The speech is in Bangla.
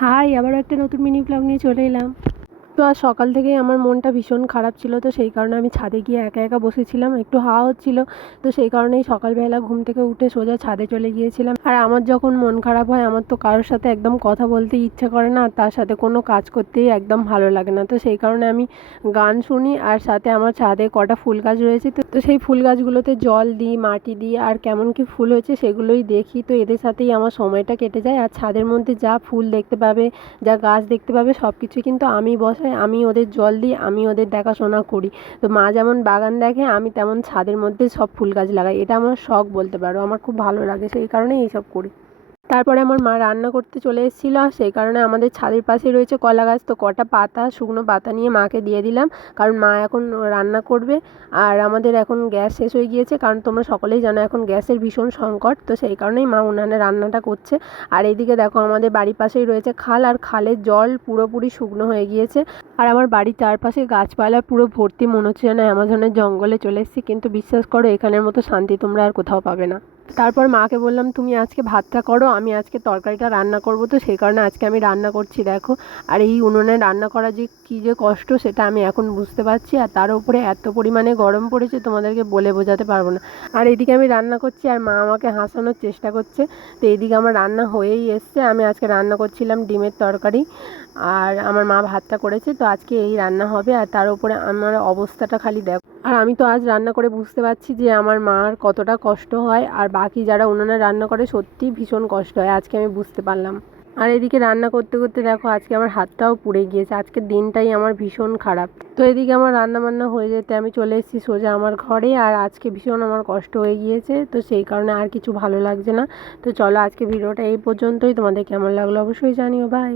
হাই, আবারও একটা নতুন মিনি ব্লগ নিয়ে চলে এলাম। তো আজ সকাল থেকেই আমার মনটা ভীষণ খারাপ ছিল, তো সেই কারণে আমি ছাদে গিয়ে একা একা বসেছিলাম, একটু হাওয়া হচ্ছিল। তো সেই কারণেই সকালবেলা ঘুম থেকে উঠে সোজা ছাদে চলে গিয়েছিলাম। আর আমার যখন মন খারাপ হয়, আমার তো কারোর সাথে একদম কথা বলতে ইচ্ছে করে না, আর তার সাথে কোনো কাজ করতেই একদম ভালো লাগে না। তো সেই কারণে আমি গান শুনি, আর সাথে আমার ছাদে কটা ফুল গাছ রয়েছে, তো সেই ফুল গাছগুলোতে জল দিই, মাটি দিই, আর কেমন কি ফুল হয়েছে সেগুলোই দেখি। তো এদের সাথেই আমার সময়টা কেটে যায়। আর ছাদের মধ্যে যা ফুল দেখতে পাবে, যা গাছ দেখতে পাবে, সব কিছুই কিন্তু আমি বসাই, আমি ওদের জল দিই, আমি ওদের দেখাশোনা করি। তো মা যেমন বাগান দেখে, আমি তেমন ছাদের মধ্যে সব ফুল গাছ লাগাই। এটা আমার শখ বলতে পারো, আমার খুব ভালো লাগে, সেই কারণেই এইসব করি। তারপরে আমার মা রান্না করতে চলে এসেছিলো, আর সেই কারণে আমাদের ছাদের পাশে রয়েছে কলা গাছ। তো কটা পাতা, শুকনো পাতা নিয়ে মাকে দিয়ে দিলাম, কারণ মা এখন রান্না করবে। আর আমাদের এখন গ্যাস শেষ হয়ে গিয়েছে, কারণ তোমরা সকলেই জানো এখন গ্যাসের ভীষণ সংকট। তো সেই কারণেই মা উনানে রান্নাটা করছে। আর এইদিকে দেখো, আমাদের বাড়ির পাশেই রয়েছে খাল, আর খালের জল পুরোপুরি শুকনো হয়ে গিয়েছে। আর আমার বাড়ির চারপাশে গাছপালা পুরো ভর্তি, মনে হচ্ছে যেন অ্যামাজনের জঙ্গলে চলে এসেছি। কিন্তু বিশ্বাস করো, এখানের মতো শান্তি তোমরা আর কোথাও পাবে না। তারপর মাকে বললাম, তুমি আজকে ভাতটা করো, আমি আজকে তরকারিটা রান্না করব। তো সেই কারণে আজকে আমি রান্না করছি, দেখো। আর এই উনুনে রান্না করা যে কী যে কষ্ট, সেটা আমি এখন বুঝতে পারছি। আর তার উপরে এত পরিমাণে গরম পড়েছে, তোমাদেরকে বলে বোঝাতে পারবো না। আর এদিকে আমি রান্না করছি, আর মা আমাকে হাসানোর চেষ্টা করছে। তো এইদিকে আমার রান্না হয়েই এসছে। আমি আজকে রান্না করছিলাম ডিমের তরকারি, আর আমার মা ভাতটা করেছে। তো আজকে এই রান্না হবে, আর তার উপরে আমার অবস্থাটা খালি দেখো। আর আমি তো আজ রান্না করে বুঝতে পারছি যে আমার মার কতটা কষ্ট হয়, আর বাকি যারা উনুনে রান্না করে সত্যিই ভীষণ কষ্ট হয়, আজকে আমি বুঝতে পারলাম। আর এদিকে রান্না করতে করতে দেখো, আজকে আমার হাতটাও পুড়ে গিয়েছে। আজকের দিনটাই আমার ভীষণ খারাপ। তো এদিকে আমার রান্না বান্না হয়ে যেতে আমি চলে এসেছি সোজা আমার ঘরে। আর আজকে ভীষণ আমার কষ্ট হয়ে গিয়েছে, তো সেই কারণে আর কিছু ভালো লাগছে না। তো চলো, আজকে ভিডিওটা এই পর্যন্তই। তোমাদের কেমন লাগলো অবশ্যই জানিও। বাই।